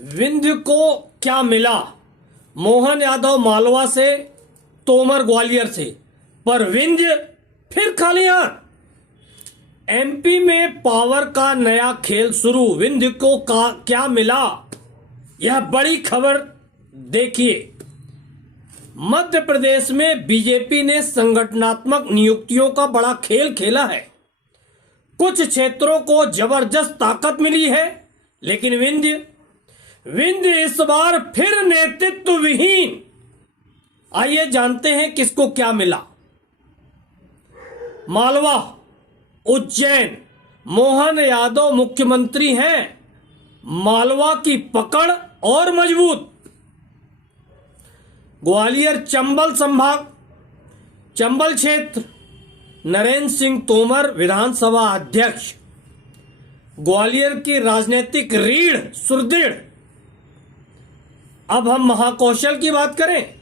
विंध्य को क्या मिला? मोहन यादव मालवा से, तोमर ग्वालियर से, पर विंध्य फिर खाली हाथ। एमपी में पावर का नया खेल शुरू, विंध्य को क्या मिला? यह बड़ी खबर देखिए। मध्य प्रदेश में बीजेपी ने संगठनात्मक नियुक्तियों का बड़ा खेल खेला है। कुछ क्षेत्रों को जबरदस्त ताकत मिली है, लेकिन विंध्य इस बार फिर नेतृत्व विहीन। आइए जानते हैं किसको क्या मिला। मालवा, उज्जैन, मोहन यादव मुख्यमंत्री हैं। मालवा की पकड़ और मजबूत। ग्वालियर चंबल संभाग, चंबल क्षेत्र, नरेंद्र सिंह तोमर विधानसभा अध्यक्ष। ग्वालियर की राजनीतिक रीढ़ सुदृढ़। अब हम महाकौशल की बात करें।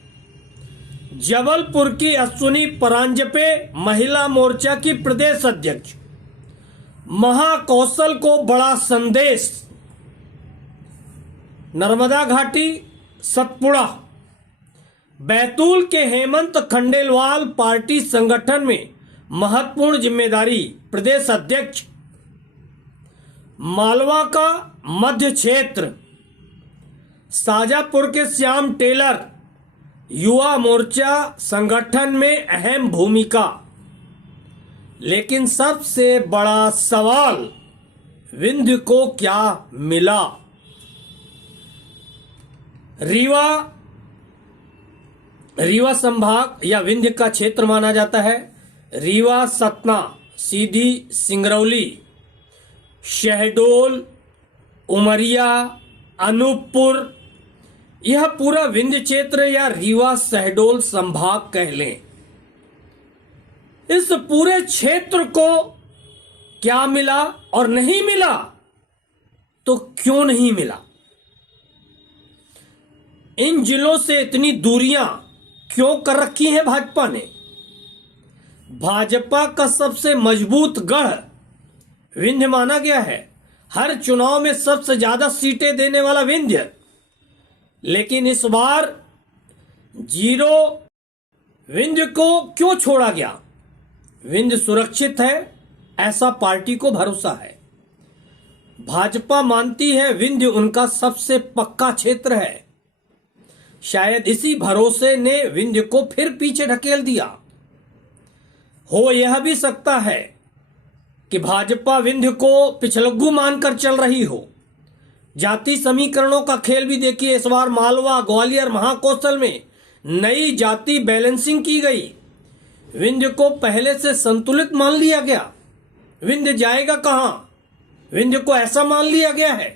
जबलपुर की अश्विनी परांजपे महिला मोर्चा की प्रदेश अध्यक्ष। महाकौशल को बड़ा संदेश। नर्मदा घाटी, सतपुड़ा, बैतूल के हेमंत खंडेलवाल पार्टी संगठन में महत्वपूर्ण जिम्मेदारी, प्रदेश अध्यक्ष। मालवा का मध्य क्षेत्र, शाजापुर के श्याम टेलर युवा मोर्चा संगठन में अहम भूमिका। लेकिन सबसे बड़ा सवाल, विंध्य को क्या मिला? रीवा संभाग या विंध्य का क्षेत्र माना जाता है। रीवा, सतना, सीधी, सिंगरौली, शहडोल, उमरिया, अनूपपुर, यह पूरा विंध्य क्षेत्र या रीवा शहडोल संभाग कह लें। इस पूरे क्षेत्र को क्या मिला और नहीं मिला, तो क्यों नहीं मिला? इन जिलों से इतनी दूरियां क्यों कर रखी हैं भाजपा ने? भाजपा का सबसे मजबूत गढ़ विंध्य माना गया है। हर चुनाव में सबसे ज्यादा सीटें देने वाला विंध्य। लेकिन इस बार जीरो विंध्य को क्यों छोड़ा गया? विंध्य सुरक्षित है, ऐसा पार्टी को भरोसा है। भाजपा मानती है विंध्य उनका सबसे पक्का क्षेत्र है। शायद इसी भरोसे ने विंध्य को फिर पीछे ढकेल दिया। हो यह भी सकता है कि भाजपा विंध्य को पिछलग्गू मानकर चल रही हो। जाति समीकरणों का खेल भी देखिए। इस बार मालवा, ग्वालियर, महाकौशल में नई जाति बैलेंसिंग की गई। विंध्य को पहले से संतुलित मान लिया गया। विंध्य जाएगा कहां? विंध्य को ऐसा मान लिया गया है।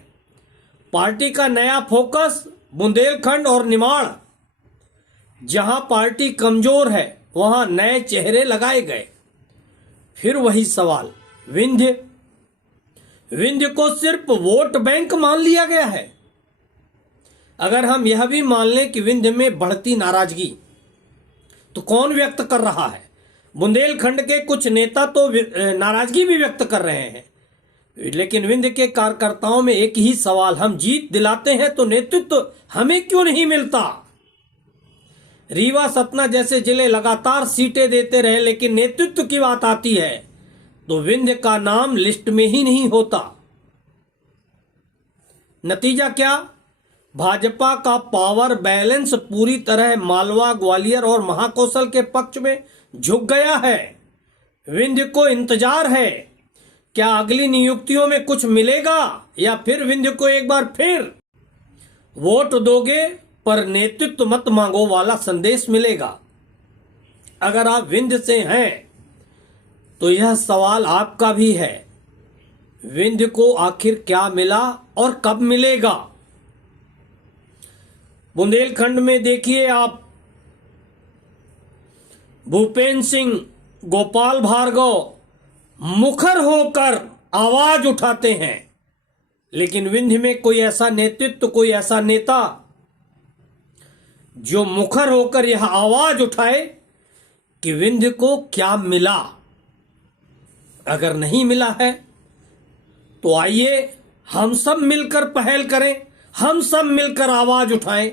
पार्टी का नया फोकस बुंदेलखंड और निमाड़। जहां पार्टी कमजोर है वहां नए चेहरे लगाए गए। फिर वही सवाल, विंध्य को सिर्फ वोट बैंक मान लिया गया है। अगर हम यह भी मान लें कि विंध्य में बढ़ती नाराजगी, तो कौन व्यक्त कर रहा है? बुंदेलखंड के कुछ नेता तो नाराजगी भी व्यक्त कर रहे हैं। लेकिन विंध्य के कार्यकर्ताओं में एक ही सवाल, हम जीत दिलाते हैं तो नेतृत्व हमें क्यों नहीं मिलता? रीवा, सतना जैसे जिले लगातार सीटें देते रहे, लेकिन नेतृत्व की बात आती है तो विंध्य का नाम लिस्ट में ही नहीं होता। नतीजा क्या? भाजपा का पावर बैलेंस पूरी तरह मालवा, ग्वालियर और महाकौशल के पक्ष में झुक गया है। विंध्य को इंतजार है, क्या अगली नियुक्तियों में कुछ मिलेगा या फिर विंध्य को एक बार फिर वोट दोगे पर नेतृत्व मत मांगो वाला संदेश मिलेगा। अगर आप विंध्य से हैं तो यह सवाल आपका भी है, विंध्य को आखिर क्या मिला और कब मिलेगा? बुंदेलखंड में देखिए आप, भूपेंद्र सिंह, गोपाल भार्गव मुखर होकर आवाज उठाते हैं, लेकिन विंध्य में कोई ऐसा नेतृत्व, कोई ऐसा नेता जो मुखर होकर यह आवाज उठाए कि विंध्य को क्या मिला। अगर नहीं मिला है तो आइए हम सब मिलकर पहल करें, हम सब मिलकर आवाज उठाएं